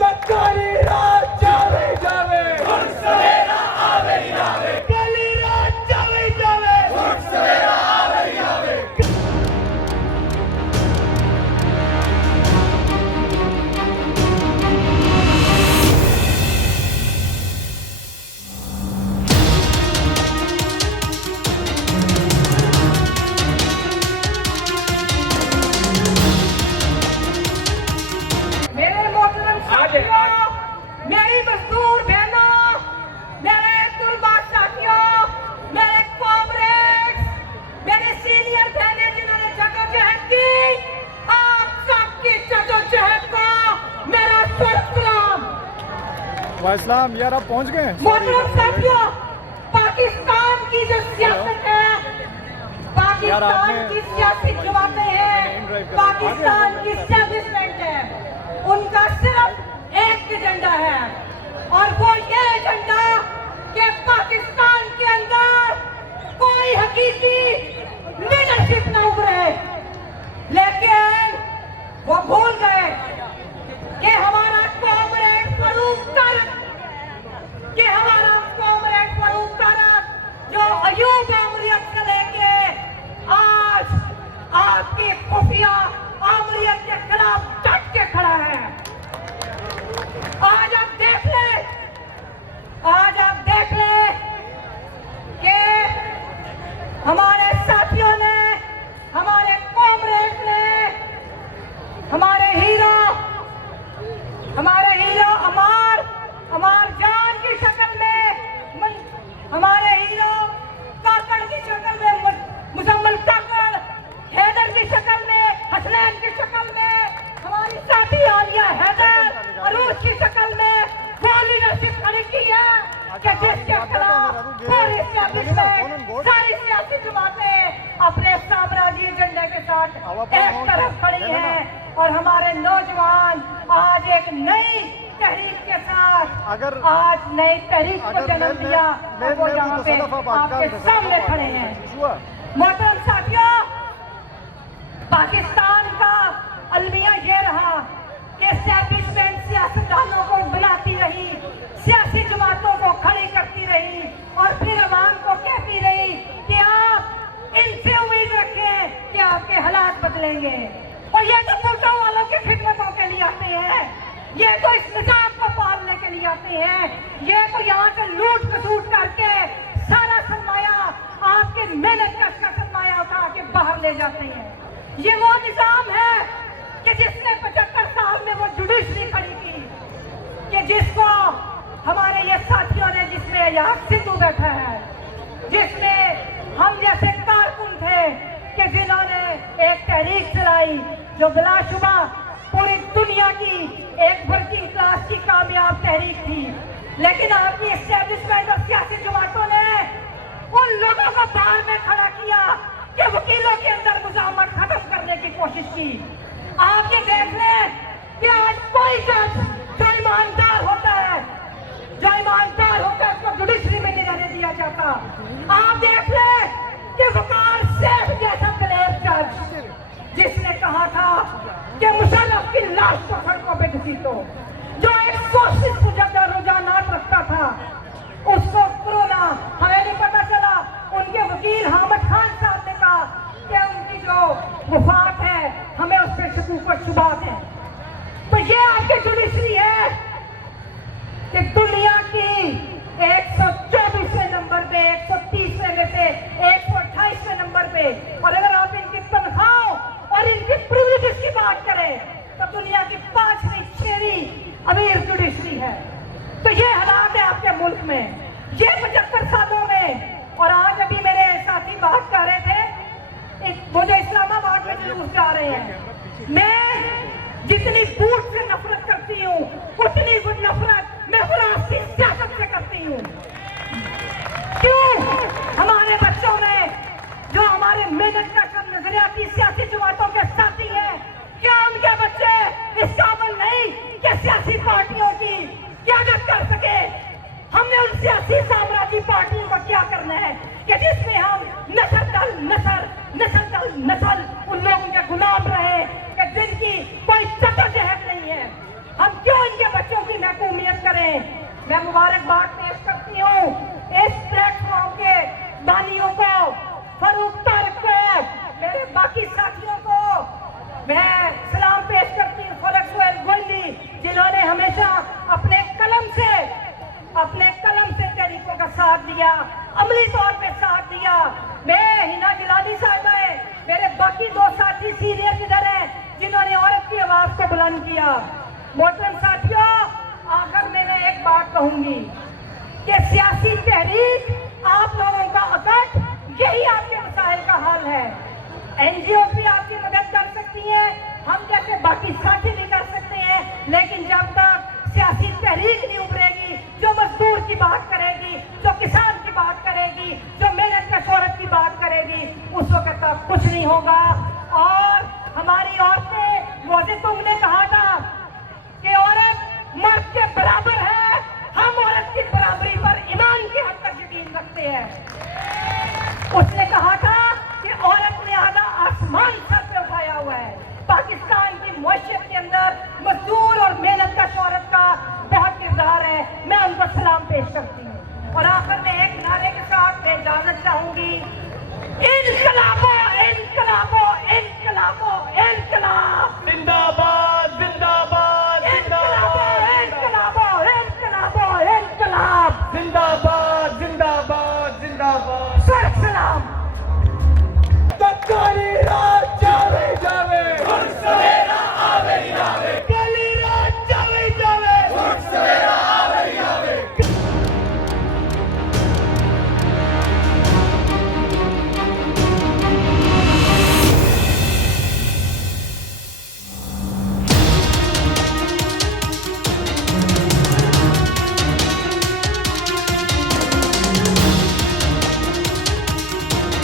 तत्काली रात जावे जावे उठ सवेरा आवे ही आवे काली रात जावे जावे उठ सवेरा आवे ही आवे मेरी मजदूर बहनों, मेरे कुर्बान साथियों, मेरे कॉमरेड्स, मेरे सीनियर बहनें जिन्होंने जद्दोजहद की, आप सबकी जद्दोजहद को मेरा सलाम। वाइस्लाम यार आप पहुंच गए। मोहतरम साथियों, पाकिस्तान की जो सियासत है, पाकिस्तान की सियासी जमातें हैं, पाकिस्तान की एस्टेब्लिशमेंट है, उनका सिर्फ एक एजेंडा है और वो ये एजेंडा कि पाकिस्तान के अंदर कोई हकीकी लीडरशिप न उभरे। लेकिन वो भूल गए कि हमारा कॉमरेड फरूक करक जो अयूब आमरीत से लेके आज आपकी खुफिया आमरीत के खिलाफ डट के खड़ा है। आज आप देख ले कि हमारे साथियों ने, हमारे कॉमरेड ने, हमारे हीरो अमार जान की शक्ल में, हमारे हीरो काकड़ की शक्ल में, मुजम्मल काकड़, हैदर की शक्ल में, हसनैन की शक्ल में, हमारी साथी आलिया हैदर अरूज की शक्ल में वो लीडरशिप खड़ी की है कि जिसके खिलाफ पूरी सारी सियासी जमातें अपने साम्राज्यी एजेंडे के साथ एक तरफ खड़ी हैं और हमारे नौजवान आज एक नई तहरीक के साथ आज नई तहरीक को जन्म दिया और वो यहाँ पे आपके सामने खड़े हैं। मोहतरम साथियों, पाकिस्तान का अलमिया ये रहा कि एस्टेब्लिशमेंट सियासतदानों को बनाती रही, सियासी जमातों को खड़ी करती रही और फिर अवाम को कहती रही कि आप इनसे उम्मीद रखें कि आपके हालात बदलेंगे। और ये तो वोटों वालों की खिदमतों के लिए आते हैं, ये तो इस निजाम को पालने के लिए आते हैं, ये तो यहाँ से लूट खसूट करके सारा सरमाया, आपके मेहनत का सरमाया उठा के बाहर ले जाते हैं। ये वो निजाम है कि जिसने 75 साल में वो जुडिशरी खड़ी की, कि जिसको हमारे ये साथियों ने, जिसमें यहाँ सिद्धू बैठा है, जिसमें हम जैसे कारकुन थे कि जिन्होंने एक तहरीक चलाई जो बिलाशुबा पूरी दुनिया की एक वर्किंग क्लास की कामयाब तहरीक थी। लेकिन आपकी एस्टेब्लिशमेंट और सियासी जमातों ने उन लोगों को बाहर में खड़ा किया कि वकीलों के अंदर मुजामत खत्म करने की कोशिश की। आप ये देख लें कि आज कोई जज जो ईमानदार होता है, उसको जुडिशरी में नहीं रहने दिया जाता। आप देख लें कि वकार सेठ जैसा गलेब जज जिसने कहा था कि मुशर्रफ की लाश को सड़कों पे घसीटो, जो एक सोशलिस्ट रुझानात रखता था, उसको कोरोना हमें नहीं पता चला। उनके वकील हामिद खान साहब ने कहा कि उनकी जो वफात है हमें उस पर शकूक और शुबात है। तो ये आपकी जुडिशरी है कि दुनिया की 124वें नंबर पे, 130वें में से 128वें नंबर पे, और अगर आप इनकी तनख्वाहों और इनकी प्रिविलेजेस की बात करें तो दुनिया की 5वीं 6वीं अमीर जुडिशरी है। तो ये हालात है आपके मुल्क में, ये 75 सालों में। और आज अभी मेरे साथी बात कर रहे थे, वो जो इस्लामाबाद में जुलूस जा रहे हैं, मैं जितनी बूट से नफरत करती हूँ उतनी वो नफरत मैं फिरासती सियासत से करती हूँ। क्यों? हमारे बच्चों में जो हमारे मेहनत का नजरियाती सियासी जमातों के साथी हैं, क्या उनके बच्चे इस काबिल नहीं कि सियासी पार्टियों की क्यादत कर सके? हमने उन सियासी साम्राज्य पार्टियों को क्या करना है कि जिसमें हम नस्ल दल नस्ल उन लोगों के गुलाम रहे कि जिनकी कोई जद्दोजहद नहीं है। हम क्यों इनके बच्चों मैं मुबारकबाद पेश करती हूँ इस प्लेटफॉर्म के बानियों को, फरूक तारिक को, मेरे बाकी साथियों को। मैं सलाम पेश करती हूँ फलक सोहेल गोयली, जिन्होंने हमेशा अपने कलम से तहरीकों का साथ दिया, अमली तौर पे साथ दिया। मैं हिना जिलानी साहिबा है, मेरे बाकी दो साथी सीनियर इधर हैं जिन्होंने औरत की आवाज को बुलंद किया। मोहतरम साथियों, आखिर में मैं एक बात कहूंगी कि सियासी तहरीक आप लोगों का अकट, यही आपके मसाइल का हल है। एनजीओ भी आपकी मदद कर सकती हैं, हम जैसे बाकी साथी भी कर सकते हैं, लेकिन जब तक सियासी तहरीक नहीं उभरेगी, जो मजदूर की बात करेगी, जो किसान की बात करेगी, जो मेहनत का शोहरत की बात करेगी, उस वक्त तक कुछ नहीं होगा। और हमारी औरतें, मोदी तुमने कहा था कि औरत मर्द के बराबर है, हम औरत की बराबरी पर ईमान की हद तक यकीन रखते हैं। उसने कहा था कि औरत ने आधा आसमान सर पे उठाया हुआ है। पाकिस्तान की मुआशरत के अंदर मजदूर और मेहनत का शोहरत का बहुत किरदार है। मैं उनको सलाम पेश करती हूँ और आखिर में एक नारे के साथ मैं इजाजत चाहूंगी। इनकलाबो इनकलाबो